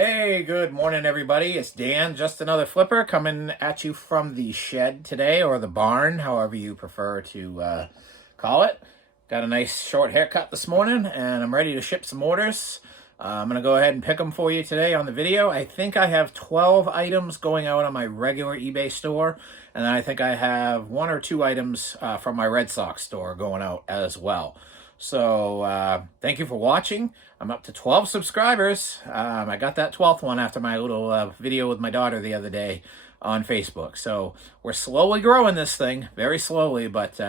Hey, good morning, everybody. It's Dan, just another flipper, coming at you from the shed today, or the barn, however you prefer to call it. Got a nice short haircut this morning, and I'm ready to ship some orders. I'm going to go ahead and pick them for you today on the video. I think I have 12 items going out on my regular eBay store, and then I think I have 1 or 2 items from my Red Sox store going out as well. So thank you for watching. I'm up to 12 subscribers. I got that 12th one after my little video with my daughter the other day on Facebook. So we're slowly growing this thing, very slowly. But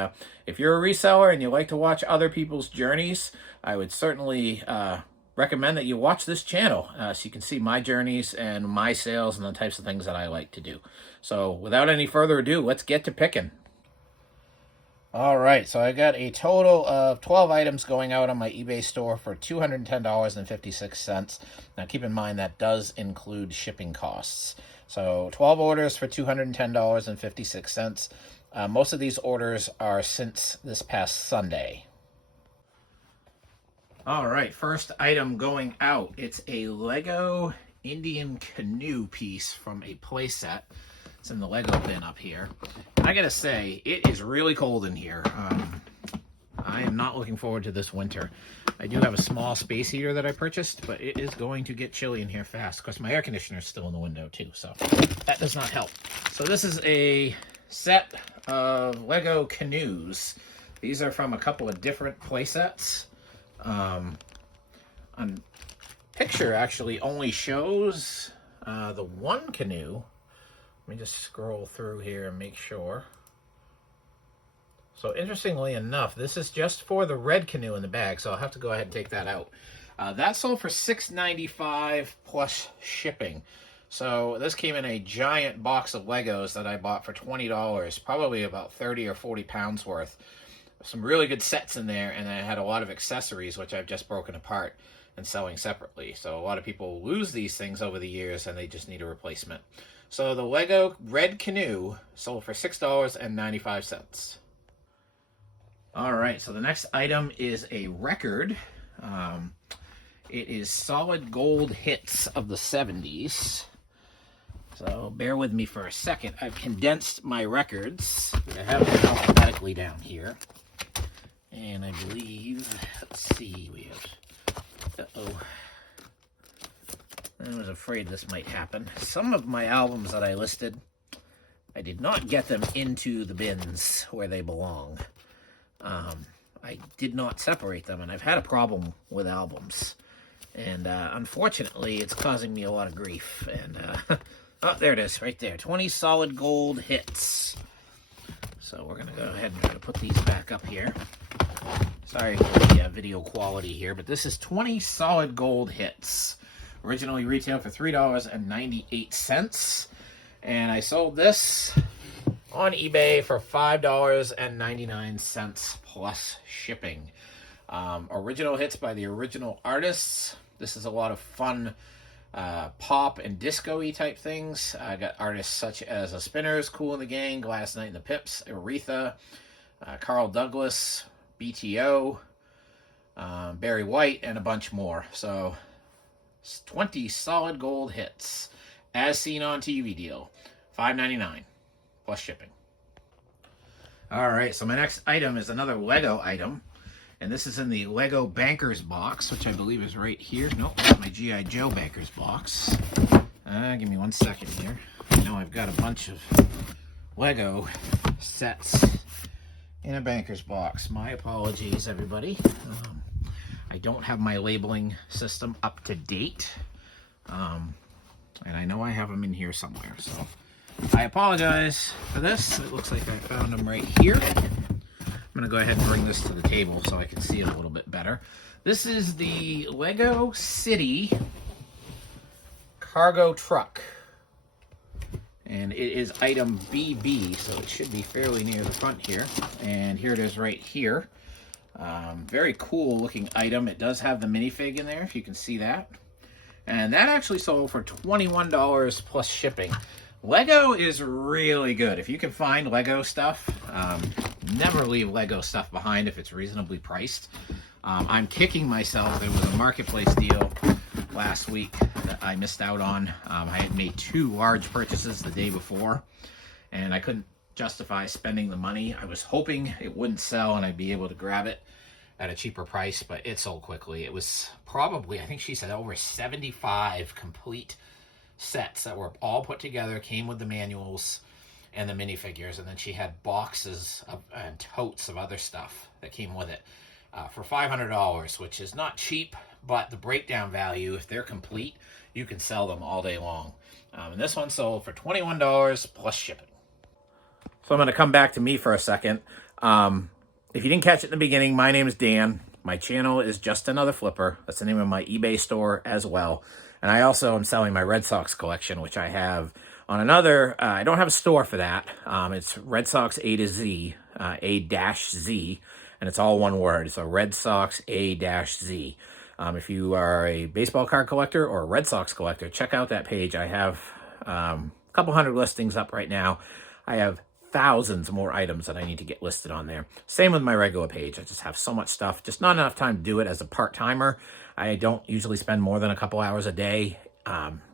if you're a reseller and you like to watch other people's journeys, I would certainly recommend that you watch this channel so you can see my journeys and my sales and the types of things that I like to do. So without any further ado, let's get to picking. All right, so I got a total of 12 items going out on my eBay store for $210.56. Now, keep in mind that does include shipping costs. So 12 orders for $210.56. Most of these orders are since this past Sunday. All right, first item going out. It's a Lego Indian canoe piece from a playset. It's in the Lego bin up here. And I gotta say, it is really cold in here. I am not looking forward to this winter. I do have a small space heater that I purchased, but it is going to get chilly in here fast because my air conditioner is still in the window too, so that does not help. So this is a set of Lego canoes. These are from a couple of different play sets. On picture actually only shows the one canoe. Let me just scroll through here and make sure. So interestingly enough, this is just for the red canoe in the bag, so I'll have to go ahead and take that out. That sold for $6.95 plus shipping. So this came in a giant box of Legos that I bought for $20, probably about 30 or 40 pounds worth. Some really good sets in there, and I had a lot of accessories, which I've just broken apart and selling separately. So a lot of people lose these things over the years, and they just need a replacement. So the Lego Red Canoe sold for $6.95. All right, so the next item is a record. It is solid gold hits of the 70s. So bear with me for a second. I've condensed my records. I have them alphabetically down here. And I believe, let's see, we have, I was afraid this might happen. Some of my albums that I listed, I did not get them into the bins where they belong. I did not separate them, and I've had a problem with albums. And unfortunately, it's causing me a lot of grief. And oh, there it is, right there. 20 solid gold hits. So we're going to go ahead and try to put these back up here. Sorry for the video quality here, but this is 20 solid gold hits. Originally retailed for $3.98, and I sold this on eBay for $5.99 plus shipping. Original hits by the original artists. This is a lot of fun pop and disco-y type things. I got artists such as The Spinners, Kool and the Gang, Gladys Knight and the Pips, Aretha, Carl Douglas, BTO, Barry White, and a bunch more. So 20 solid gold hits, as seen on TV deal, $5.99 plus shipping. All right, so my next item is another Lego item, and this is in the Lego Bankers box, which I believe is right here. Nope, that's my G.I. Joe Bankers box. Give me 1 second here. I know I've got a bunch of Lego sets in a Bankers box. My apologies, everybody. I don't have my labeling system up to date. And I know I have them in here somewhere, so I apologize for this. It looks like I found them right here. I'm going to go ahead and bring this to the table so I can see it a little bit better. This is the Lego City cargo truck. And it is item BB, so it should be fairly near the front here. And here it is right here. Very cool looking item. It does have the minifig in there, if you can see that. And that actually sold for $21 plus shipping. Lego is really good. If you can find Lego stuff, never leave Lego stuff behind if it's reasonably priced. I'm kicking myself. There was a marketplace deal last week that I missed out on. I had made 2 large purchases the day before, and I couldn't justify spending the money. I was hoping it wouldn't sell and I'd be able to grab it at a cheaper price, but it sold quickly. It was probably, I think she said, over 75 complete sets that were all put together, came with the manuals and the minifigures, and then she had boxes of, and totes of other stuff that came with it for $500, which is not cheap, but the breakdown value, if they're complete, you can sell them all day long. And this one sold for $21 plus shipping. So I'm going to come back to me for a second. If you didn't catch it in the beginning, my name is Dan. My channel is Just Another Flipper. That's the name of my eBay store as well. And I also am selling my Red Sox collection, which I have on another, I don't have a store for that. It's Red Sox A to Z, A-Z, and it's all one word. So Red Sox A-Z. If you are a baseball card collector or a Red Sox collector, check out that page. I have a couple hundred listings up right now. I have thousands more items that I need to get listed on there. Same with my regular page. I just have so much stuff, just not enough time to do it as a part-timer. I don't usually spend more than a couple hours a day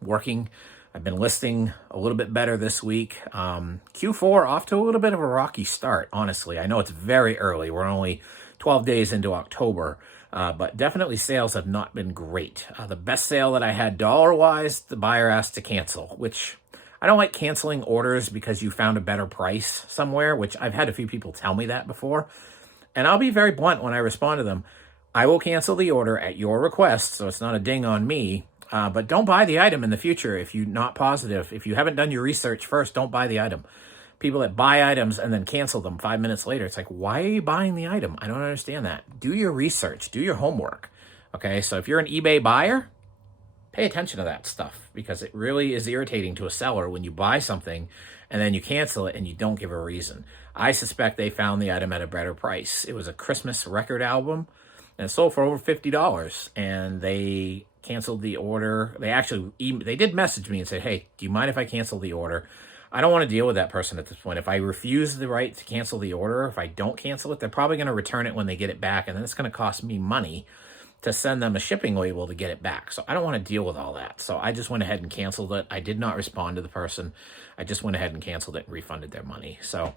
working. I've been listing a little bit better this week. Q4 off to a little bit of a rocky start, honestly. I know it's very early. We're only 12 days into October, but definitely sales have not been great. The best sale that I had dollar-wise, the buyer asked to cancel, which I don't like canceling orders because you found a better price somewhere, which I've had a few people tell me that before. And I'll be very blunt when I respond to them. I will cancel the order at your request, so it's not a ding on me. But don't buy the item in the future if you're not positive. If you haven't done your research first, don't buy the item. People that buy items and then cancel them 5 minutes later, it's like, why are you buying the item? I don't understand that. Do your research. Do your homework. Okay, so if you're an eBay buyer, pay attention to that stuff, because it really is irritating to a seller when you buy something and then you cancel it and you don't give a reason. I suspect they found the item at a better price. It was a Christmas record album and it sold for over $50, and they canceled the order. They did message me and said, hey, do you mind if I cancel the order? I don't want to deal with that person at this point. If I refuse the right to cancel the order, if I don't cancel it, they're probably going to return it when they get it back, and then it's going to cost me money to send them a shipping label to get it back. So I don't want to deal with all that. So I just went ahead and canceled it. I did not respond to the person. I just went ahead and canceled it and refunded their money. So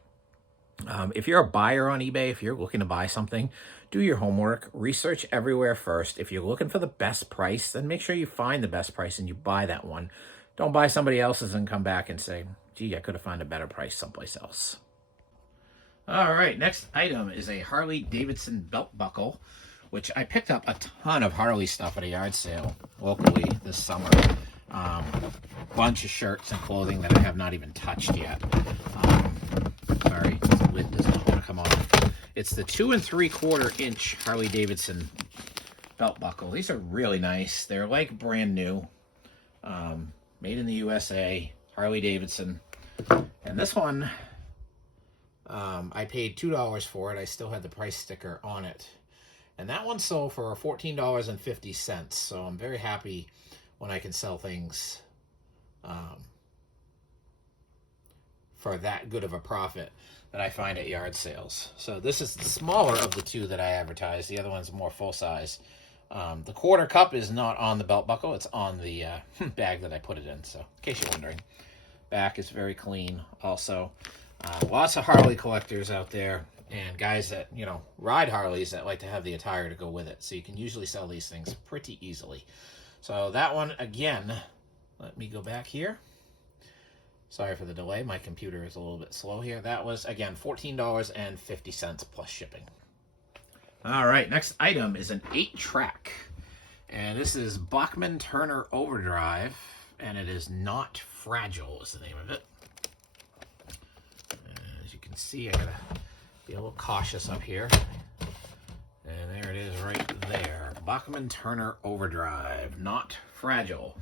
if you're a buyer on eBay, if you're looking to buy something, do your homework, research everywhere first. If you're looking for the best price, then make sure you find the best price and you buy that one. Don't buy somebody else's and come back and say, gee, I could have found a better price someplace else. All right, next item is a Harley Davidson belt buckle, which I picked up a ton of Harley stuff at a yard sale locally this summer. Bunch of shirts and clothing that I have not even touched yet. Sorry, the lid does not want to come off. It's the 2 3/4 inch Harley Davidson belt buckle. These are really nice. They're like brand new. Made in the USA, Harley Davidson. And this one, I paid $2 for it. I still had the price sticker on it. And that one sold for $14.50. So I'm very happy when I can sell things for that good of a profit that I find at yard sales. So this is the smaller of the two that I advertised. The other one's more full size. The quarter cup is not on the belt buckle. It's on the bag that I put it in. So in case you're wondering, back is very clean also. Lots of Harley collectors out there and guys that, ride Harleys that like to have the attire to go with it. So you can usually sell these things pretty easily. So that one, again, let me go back here. Sorry for the delay. My computer is a little bit slow here. That was, again, $14.50 plus shipping. All right, next item is an 8-track. And this is Bachman Turner Overdrive, and it is Not Fragile is the name of it. As you can see, I gotta be a little cautious up here. And there it is right there. Bachman Turner Overdrive, Not Fragile.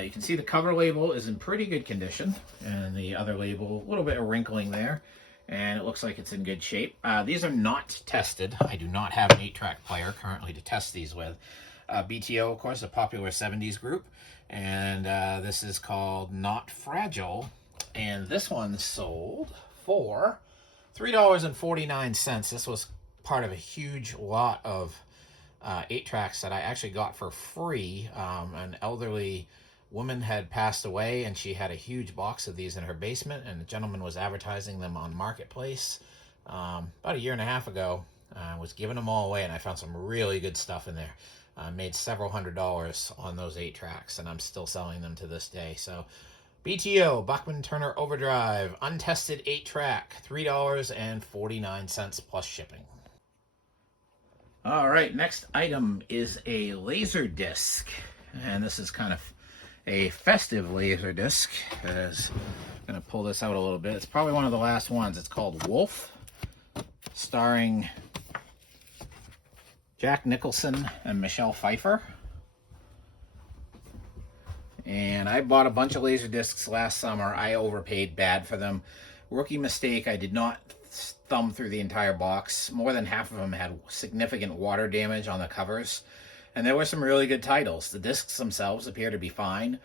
You can see the cover label is in pretty good condition, and the other label, a little bit of wrinkling there, and it looks like it's in good shape. These are not tested. I do not have an 8-track player currently to test these with. BTO, of course, a popular 70s group, and this is called Not Fragile, and this one sold for $3.49. This was part of a huge lot of 8-tracks that I actually got for free. An elderly woman had passed away, and she had a huge box of these in her basement, and the gentleman was advertising them on Marketplace about a year and a half ago. Was giving them all away, and I found some really good stuff in there. Made several $100s on those 8-tracks, and I'm still selling them to this day. So BTO, Bachman Turner Overdrive, untested 8-track, $3.49 plus shipping. All right, next item is a laser disc, and this is kind of a festive laser disc. I'm going to pull this out a little bit. It's probably one of the last ones. It's called Wolf, starring Jack Nicholson and Michelle Pfeiffer. And I bought a bunch of laser discs last summer. I overpaid bad for them. Rookie mistake, I did not thumb through the entire box. More than half of them had significant water damage on the covers. And there were some really good titles. The discs themselves appear to be fine.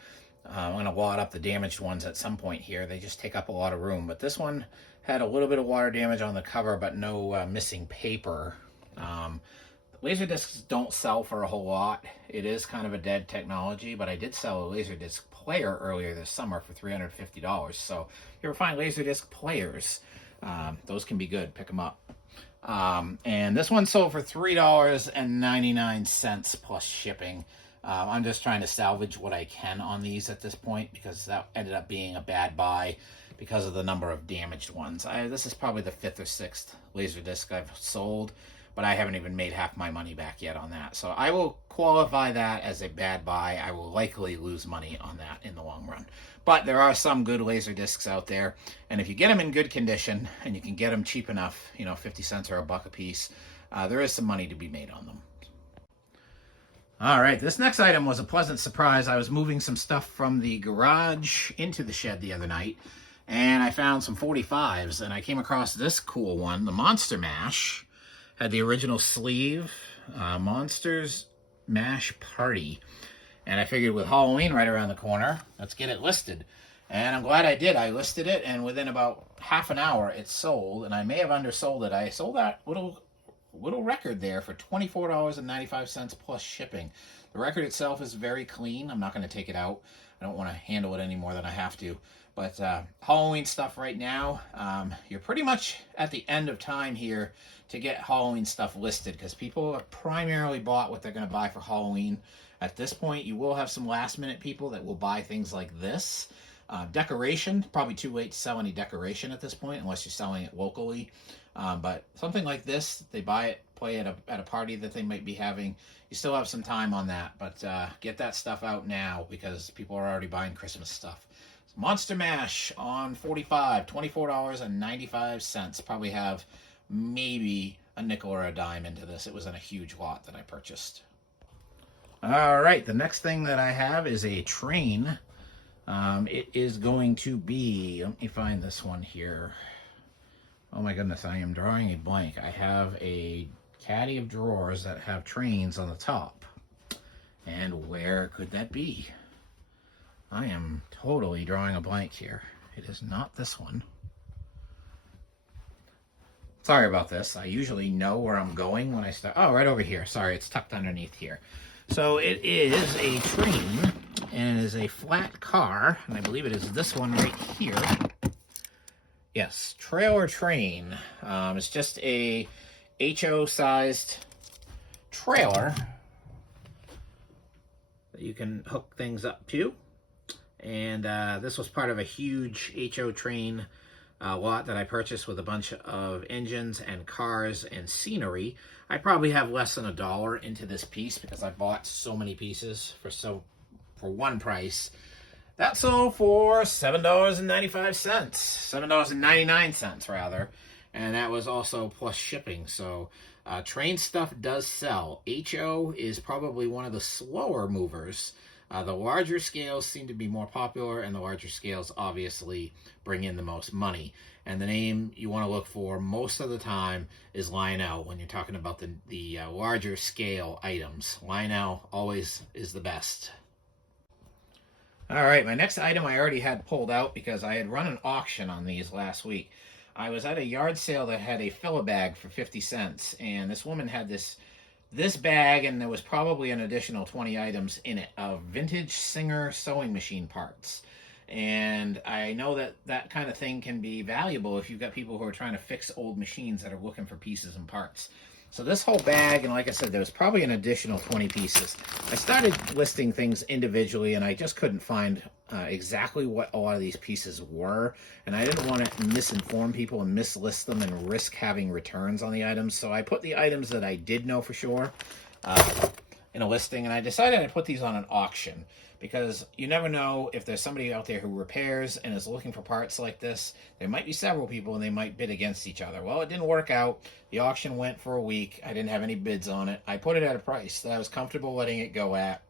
I'm going to wad up the damaged ones at some point here. They just take up a lot of room. But this one had a little bit of water damage on the cover, but no missing paper. Laser discs don't sell for a whole lot. It is kind of a dead technology, but I did sell a laser disc player earlier this summer for $350. So if you ever find laser disc players, those can be good. Pick them up. And this one sold for $3.99 plus shipping. I'm just trying to salvage what I can on these at this point, because that ended up being a bad buy because of the number of damaged ones. This is probably the 5th or 6th laser disc I've sold, but I haven't even made half my money back yet on that. So I will qualify that as a bad buy. I will likely lose money on that in the long run. But there are some good laser discs out there, and if you get them in good condition and you can get them cheap enough, 50 cents or $1 a piece, there is some money to be made on them. All right, this next item was a pleasant surprise. I was moving some stuff from the garage into the shed the other night, and I found some 45s, and I came across this cool one, the Monster Mash. Had the original sleeve, Monsters Mash Party. And I figured with Halloween right around the corner, let's get it listed. And I'm glad I did. I listed it, and within about half an hour, it sold. And I may have undersold it. I sold that little record there for $24.95 plus shipping. The record itself is very clean. I'm not going to take it out. I don't want to handle it any more than I have to. But Halloween stuff right now, you're pretty much at the end of time here to get Halloween stuff listed, because people have primarily bought what they're going to buy for Halloween. At this point, you will have some last-minute people that will buy things like this. Decoration, probably too late to sell any decoration at this point, unless you're selling it locally. But something like this, they buy it, play at a party that they might be having. You still have some time on that, but get that stuff out now, because people are already buying Christmas stuff. Monster Mash on 45, $24.95. Probably have maybe a nickel or a dime into this. It was in a huge lot that I purchased. All right, the next thing that I have is a train. It is going to be, let me find this one here. Oh my goodness, I am drawing a blank. I have a caddy of drawers that have trains on the top. And where could that be? I am totally drawing a blank here. It is not this one. Sorry about this. I usually know where I'm going when I start. Oh, right over here. Sorry, it's tucked underneath here. So it is a train, and it is a flat car, and I believe it is this one right here. Yes, trailer train. It's just a HO-sized trailer that you can hook things up to. And this was part of a huge HO train lot that I purchased with a bunch of engines and cars and scenery. I probably have less than $1 into this piece, because I bought so many pieces for one price. That sold for $7.95, $7.99 rather, and that was also plus shipping. So train stuff does sell. HO is probably one of the slower movers. The larger scales seem to be more popular, and the larger scales obviously bring in the most money. And the name you want to look for most of the time is Lionel when you're talking about the larger scale items. Lionel always is the best. All right, my next item I already had pulled out because I had run an auction on these last week. I was at a yard sale that had a fill-a-bag for 50 cents, and this woman had this this bag, and there was probably an additional 20 items in it, of vintage Singer sewing machine parts. And I know that that kind of thing can be valuable if you've got people who are trying to fix old machines that are looking for pieces and parts. So this whole bag, and like I said, there was probably an additional 20 pieces. I started listing things individually, and I just couldn't find exactly what a lot of these pieces were. And I didn't want to misinform people and mislist them and risk having returns on the items. So I put the items that I did know for sure in a listing, and I decided I'd put these on an auction, because you never know if there's somebody out there who repairs and is looking for parts like this. There might be several people and they might bid against each other. Well, it didn't work out. The auction went for a week. I didn't have any bids on it. I put it at a price that I was comfortable letting it go at.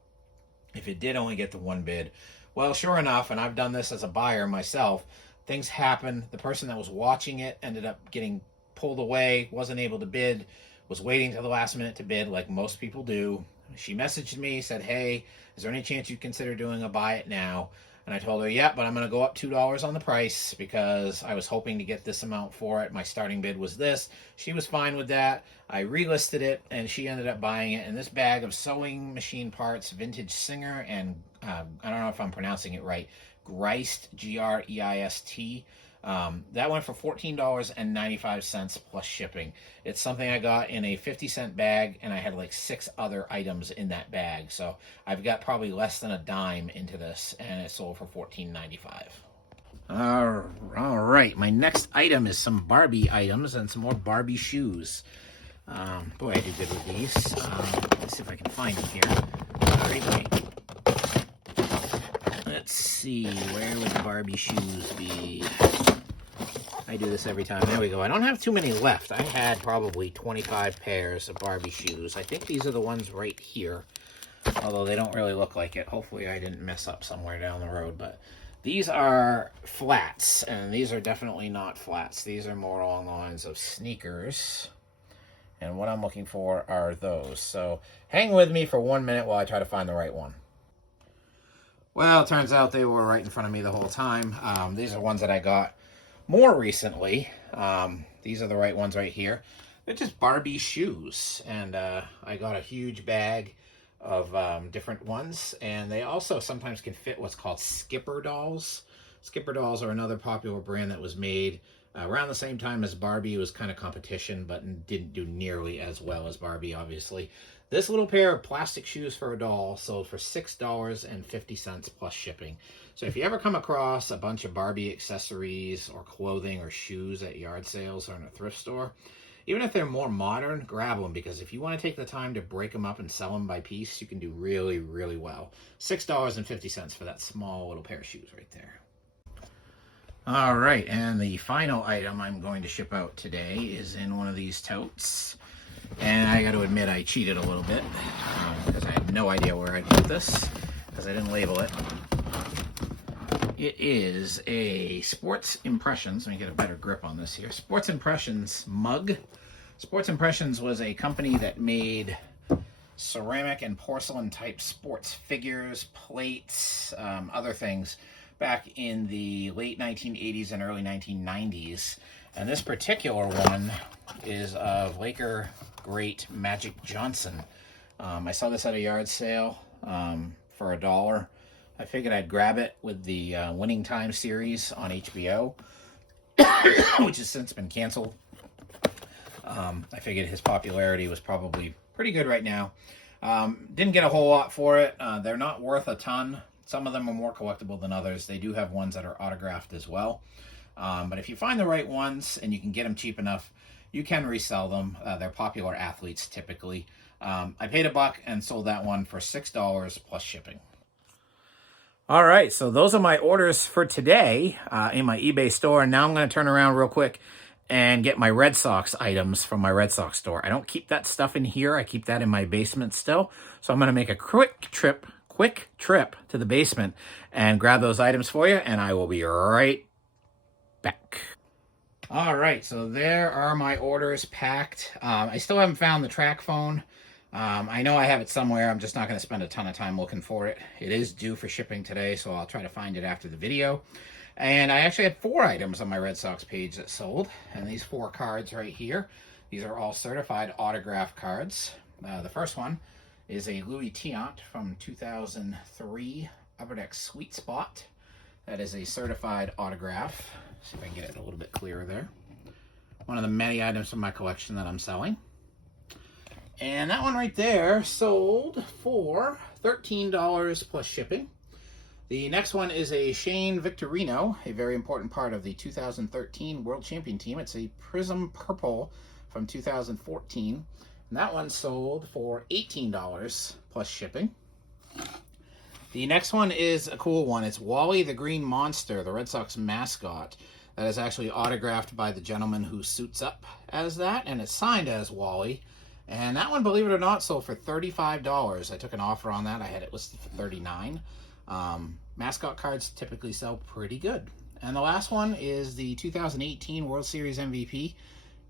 If it did only get the one bid, well, sure enough, and I've done this as a buyer myself, things happen. The person that was watching it ended up getting pulled away, wasn't able to bid, was waiting till the last minute to bid like most people do. She messaged me, said, hey, is there any chance you'd consider doing a buy it now? And I told her, yeah, but I'm going to go up $2 on the price because I was hoping to get this amount for it. My starting bid was this. She was fine with that. I relisted it, and she ended up buying it. And this bag of sewing machine parts, vintage Singer, and I don't know if I'm pronouncing it right, Greist, Greist, that went for $14.95 plus shipping. It's something I got in a 50-cent bag, and I had like 6 other items in that bag. So I've got probably less than a dime into this, and it sold for $14.95. All right, my next item is some Barbie items and some more Barbie shoes. Boy, I did good with these. Let's see if I can find them here. All right, wait. Let's see, where would the Barbie shoes be? I do this every time. There we go. I don't have too many left. I had probably 25 pairs of Barbie shoes. I think these are the ones right here, although they don't really look like it. Hopefully I didn't mess up somewhere down the road, but these are flats, and these are definitely not flats. These are more along the lines of sneakers, and what I'm looking for are those. So hang with me for 1 minute while I try to find the right one. Well, it turns out they were right in front of me the whole time. These are ones that I got more recently. These are the right ones right here. They're just Barbie shoes, and I got a huge bag of different ones, and they also sometimes can fit what's called Skipper dolls. Skipper dolls are another popular brand that was made around the same time as Barbie. It was kind of competition, but didn't do nearly as well as Barbie, obviously. This little pair of plastic shoes for a doll sold for $6.50 plus shipping. So if you ever come across a bunch of Barbie accessories or clothing or shoes at yard sales or in a thrift store, even if they're more modern, grab them, because if you want to take the time to break them up and sell them by piece, you can do really, really well. $6.50 for that small little pair of shoes right there. All right, and the final item I'm going to ship out today is in one of these totes. And I got to admit, I cheated a little bit because I had no idea where I'd put this because I didn't label it. It is a Sports Impressions. Let me get a better grip on this here. Sports Impressions mug. Sports Impressions was a company that made ceramic and porcelain type sports figures, plates, other things back in the late 1980s and early 1990s. And this particular one is of Laker great Magic Johnson. I saw this at a yard sale for $1. I figured I'd grab it with the Winning Time series on HBO, which has since been canceled. I figured his popularity was probably pretty good right now. Didn't get a whole lot for it. They're not worth a ton. Some of them are more collectible than others. They do have ones that are autographed as well. But if you find the right ones and you can get them cheap enough, you can resell them. They're popular athletes typically. I paid $1 and sold that one for $6 plus shipping. All right, so those are my orders for today in my eBay store. And now I'm going to turn around real quick and get my Red Sox items from my Red Sox store. I don't keep that stuff in here. I keep that in my basement still. So I'm going to make a quick trip to the basement and grab those items for you, and I will be right back. All right, so there are my orders packed. I still haven't found the track phone. I know I have it somewhere. I'm just not going to spend a ton of time looking for it. It is due for shipping today, so I'll try to find it after the video. And I actually had 4 items on my Red Sox page that sold, and these 4 cards right here, these are all certified autograph cards. The first one is a Louis Tiant from 2003 Upper Deck Sweet Spot. That is a certified autograph. See if I can get it a little bit clearer there. One of the many items from my collection that I'm selling. And that one right there sold for $13 plus shipping. The next one is a Shane Victorino, a very important part of the 2013 World Champion team. It's a Prism Purple from 2014. And that one sold for $18 plus shipping. The next one is a cool one. It's Wally the Green Monster, the Red Sox mascot. That is actually autographed by the gentleman who suits up as that, and it's signed as Wally. And that one, believe it or not, sold for $35. I took an offer on that. I had it listed for $39. Mascot cards typically sell pretty good. And the last one is the 2018 World Series MVP.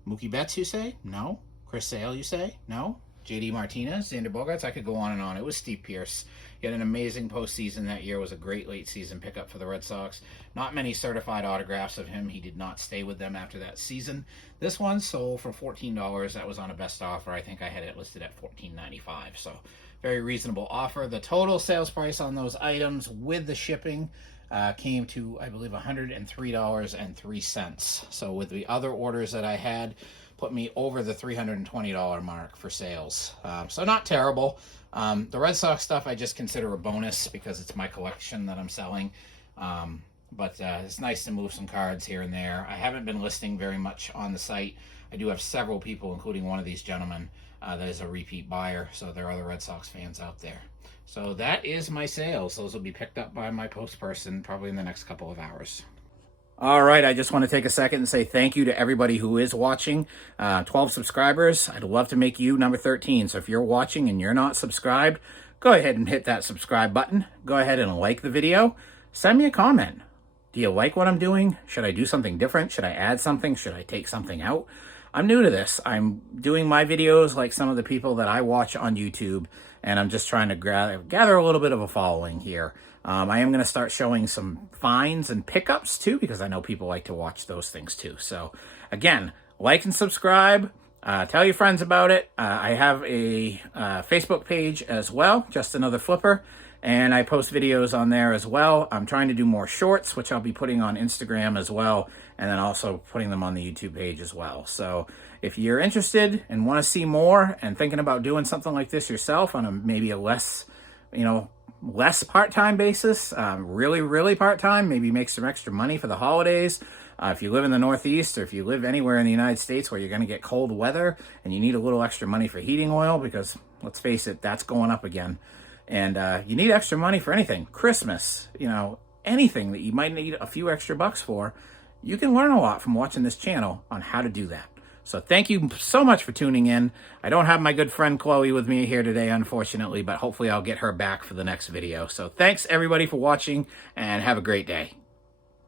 Mookie Betts, you say? No. Chris Sale, you say? No. JD Martinez, Xander Bogaerts, I could go on and on. It was Steve Pearce. He had an amazing postseason that year. It was a great late season pickup for the Red Sox. Not many certified autographs of him. He did not stay with them after that season. This one sold for $14. That was on a best offer. I think I had it listed at $14.95. So very reasonable offer. The total sales price on those items with the shipping came to, I believe, $103.03. So with the other orders that I had, put me over the $320 mark for sales. So not terrible. The Red Sox stuff I just consider a bonus because it's my collection that I'm selling. But it's nice to move some cards here and there. I haven't been listing very much on the site. I do have several people, including one of these gentlemen, that is a repeat buyer. So there are other Red Sox fans out there. So that is my sales. Those will be picked up by my post person probably in the next couple of hours. All right, I just want to take a second and say thank you to everybody who is watching. 12 subscribers. I'd love to make you number 13. So if you're watching and you're not subscribed, go ahead and hit that subscribe button. Go ahead and like the video. Send me a comment. Do you like what I'm doing? Should I do something different? Should I add something? Should I take something out? I'm new to this. I'm doing my videos like some of the people that I watch on YouTube, and I'm just trying to gather a little bit of a following here. I am going to start showing some finds and pickups too, because I know people like to watch those things too. So again, like and subscribe. Tell your friends about it. I have a Facebook page as well, Just Another Flipper, and I post videos on there as well. I'm trying to do more shorts, which I'll be putting on Instagram as well, and then also putting them on the YouTube page as well. So if you're interested and want to see more and thinking about doing something like this yourself on a maybe a less part-time basis, really part-time, maybe make some extra money for the holidays. If you live in the Northeast or if you live anywhere in the United States where you're going to get cold weather and you need a little extra money for heating oil, because let's face it, that's going up again. And you need extra money for anything, Christmas, anything that you might need a few extra bucks for, you can learn a lot from watching this channel on how to do that. So thank you so much for tuning in. I don't have my good friend Chloe with me here today, unfortunately, but hopefully I'll get her back for the next video. So thanks everybody for watching, and have a great day.